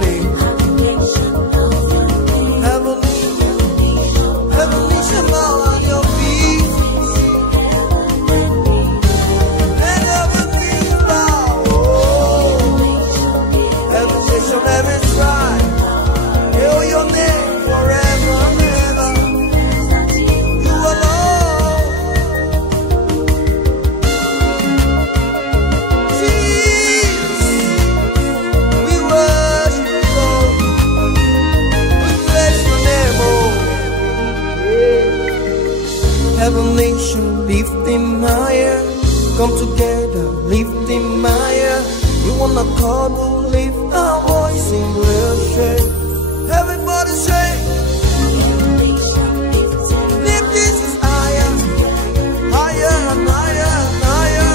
name. Heavenly, heavenly shall bow at your feet. Let everything bow. Oh, every nation, every tribe, hail your name forever and ever. You alone. Jesus, we worship you, Lord. We bless your name, oh. Heaven nation, lift him higher. Come together, lift him higher. You wanna call, we'll lift our voice in worship. Everybody say, lift Jesus higher, higher and higher and higher.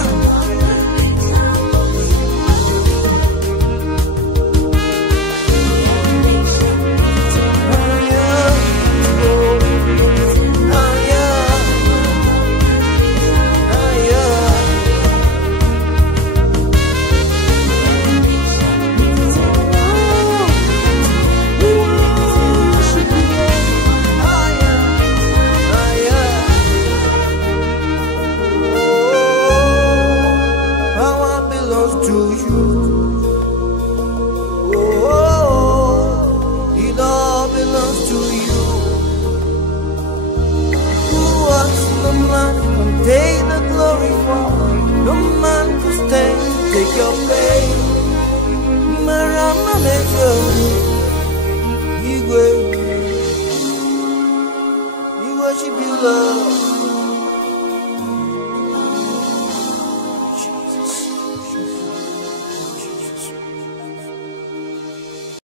Take the glory from no man to stay. Take your faith, Maramane.